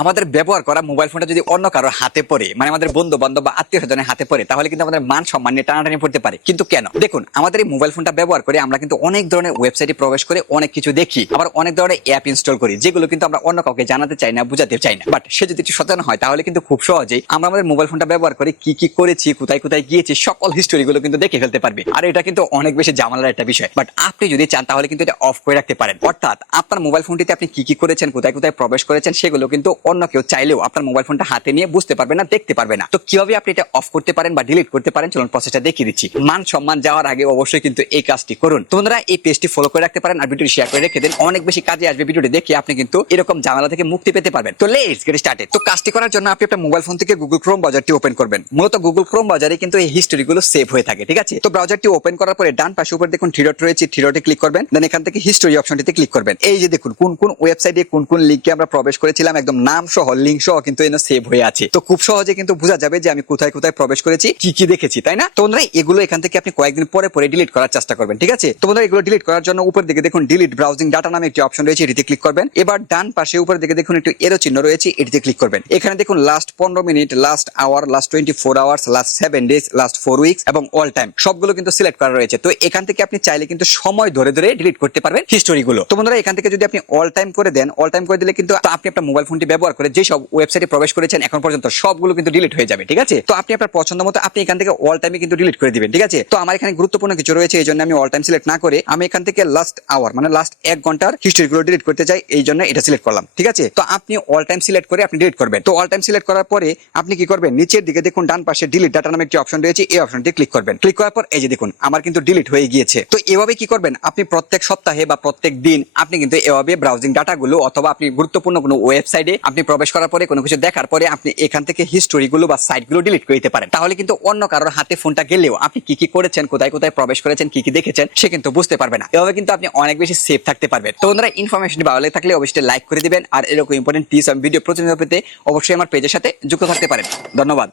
আমাদের ব্যবহার করা মোবাইল ফোনটা যদি অন্য কারোর হাতে পড়ে মানে আমাদের বন্ধু বান্ধব বা আত্মীয় স্বজনের হাতে পড়ে, তাহলে কিন্তু আমাদের মান সম্মান নিয়ে টানাটানি পড়তে পারে। কিন্তু কেন? দেখুন, আমাদের এই মোবাইল ফোনটা ব্যবহার করে আমরা কিন্তু অনেক ধরনের ওয়েবসাইটে প্রবেশ করে অনেক কিছু দেখি, আবার অনেক ধরনের অ্যাপ ইনস্টল করি, যেগুলো কিন্তু আমরা অন্য কাউকে জানাতে চাই না, বুঝাতে চাই না। বাট সে যদি একটু সচেতন হয়, তাহলে কিন্তু খুব সহজেই আমরা আমাদের মোবাইল ফোনটা ব্যবহার করে কি কি করেছি, কোথায় কোথায় গিয়েছি, সকল হিস্টোরি গুলো কিন্তু দেখে ফেলতে পারবে। আর এটা কিন্তু অনেক বেশি জামালার একটা বিষয়। বাট আপনি যদি চান, তাহলে কিন্তু এটা অফ করে রাখতে পারেন। অর্থাৎ আপনার মোবাইল ফোনটিতে আপনি কি কি করেছেন, কোথায় কোথায় প্রবেশ করেছেন, সেগুলো কিন্তু অন্য কেউ চাইলেও আপনার মোবাইল ফোনটা হাতে নিয়ে বুঝতে পারবে না, দেখতে পারবে না। তো কীভাবে আপনি এটা অফ করতে পারেন বা ডিলিট করতে পারেন? চলুন প্রসেসটা দেখিয়ে দিচ্ছি। মান সম্মান যাওয়ার আগে অবশ্যই কিন্তু এই কাজটি করুন। তো বন্ধুরা, এই পেজটি ফলো করে রাখতে পারেন আর ভিডিওটি শেয়ার করে রেখে দেন। অনেক বেশি কাজে আসবে ভিডিওটি দেখে আপনি কিন্তু এরকম ঝামেলা থেকে মুক্তি পেতে পারবেন। তো লেটস গেট স্টার্টেড তো কাজটি করার জন্য আপনি আপনার মোবাইল ফোন থেকে গুগল ক্রোম ব্রাউজারটি ওপেন করবেন। মূলত গুগল ক্রোম ব্রাউজারে কিন্তু এই হিস্টোরি গুলো সেভ হয়ে থাকে, ঠিক আছে? তো ব্রাউজারটি ওপেন করার পরে ডান পাশে উপর দেখুন থ্রি ডট রয়েছে থ্রি ডটে ক্লিক করবেন। দেন এখান থেকে হিস্টোরি অপশনটিতে ক্লিক করবেন। এই যে দেখুন, কোন কোন ওয়েবসাইটে কোন কোন লিঙ্কে আমরা প্রবেশ করেছিলাম, একদম নাম সহ লিঙ্ক সহ কিন্তু এনে সেভ হয়ে আছে। তো খুব সহজে কিন্তু বোঝা যাবে যে আমি কোথায় কোথায় প্রবেশ করেছি, কি কি দেখেছি, তাই না? তো বন্ধুরা, এগুলো এখান থেকে আপনি কয়েকদিন পরে পরে ডিলিট করার চেষ্টা করবেন, ঠিক আছে? তো বন্ধুরা, এগুলো ডিলিট করার জন্য উপর দিকে দেখুন ডিলিট ব্রাউজিং ডাটা নামে একটি অপশন রয়েছে, এটিতে ক্লিক করবেন। এবার ডান পাশে উপর দিকে দেখুন একটু এরো চিহ্ন রয়েছে, এটিতে ক্লিক করবেন। এখানে দেখুন লাস্ট পনেরো minute last hour last twenty four hours last seven days last four weeks এবং অল টাইম সবগুলো কিন্তু সিলেক্ট করা রয়েছে। তো এখান থেকে আপনি চাইলে কিন্তু সময় ধরে ধরে ডিলিট করতে পারবেন হিস্টোরি গুলো। তো বন্ধুরা, এখান থেকে যদি আপনি অল টাইম করে দেন অল টাইম করে দিলে কিন্তু আপনি আপনার মোবাইল ফোনটি ব্যবহার করে যেসব ওয়েবসাইটে প্রবেশ করেছেন এখন পর্যন্ত সবগুলো কিন্তু ডিলিট হয়ে যাবে, ঠিক আছে? তো আপনি আপনার পছন্দ মতো আপনি এখান থেকে অল টাইমে কিন্তু ডিলিট করে দিবেন, ঠিক আছে? তো আমার এখানে গুরুত্বপূর্ণ কিছু রয়েছে, এই জন্য আমি অল টাইম সিলেক্ট না করে আমি এখান থেকে লাস্ট আওয়ার মানে লাস্ট এক ঘণ্টার হিস্টোরি গুলো ডিলিট করতে চাই, এই জন্য এটা সিলেক্ট করলাম, ঠিক আছে? তো আপনি অল টাইম সিলেক্ট করে আপনি ডিলিট করবেন। তো অল টাইম সিলেক্ট করার পরে আপনি কি করবেন? নিচের দিকে দেখুন, ডান পাশে ডিলিট ডাটা নামে একটি অপশন রয়েছে, এই অপশনটি ক্লিক করবেন। ক্লিক করার পর এই যে দেখুন, আমার কিন্তু ডিলিট হয়ে গিয়েছে। তো এভাবে কি করবেন? আপনি প্রত্যেক সপ্তাহে বা প্রত্যেক দিন আপনি কিন্তু এভাবে ব্রাউজিং ডাটাগুলো অথবা আপনি গুরুত্বপূর্ণ কোনো ওয়েবসাইটে আপনি প্রবেশ করার পরে, কোনো কিছু দেখার পরে আপনি এখান থেকে হিস্টোরিগুলো বা সাইটগুলো ডিলিট করে দিতে পারেন। তাহলে কিন্তু অন্য কারোর হাতে ফোনটা গেলেও আপনি কি কি করেছেন, কোথায় কোথায় প্রবেশ করেছেন, কি কি দেখেছেন, সে কিন্তু বুঝতে পারবে না। এভাবে কিন্তু আপনি অনেক বেশি সেফ থাকতে পারবেন। তো বন্ধুরা ইনফরমেশন ভালো লাগে থাকলে অবশ্যই লাইক করে দিবেন। আর এরকম ইম্পর্টেন্ট টিপস ভিডিও প্রতিনিয়ত পেতে অবশ্যই আমার পেজের সাথে যুক্ত থাকতে পারেন। ধন্যবাদ।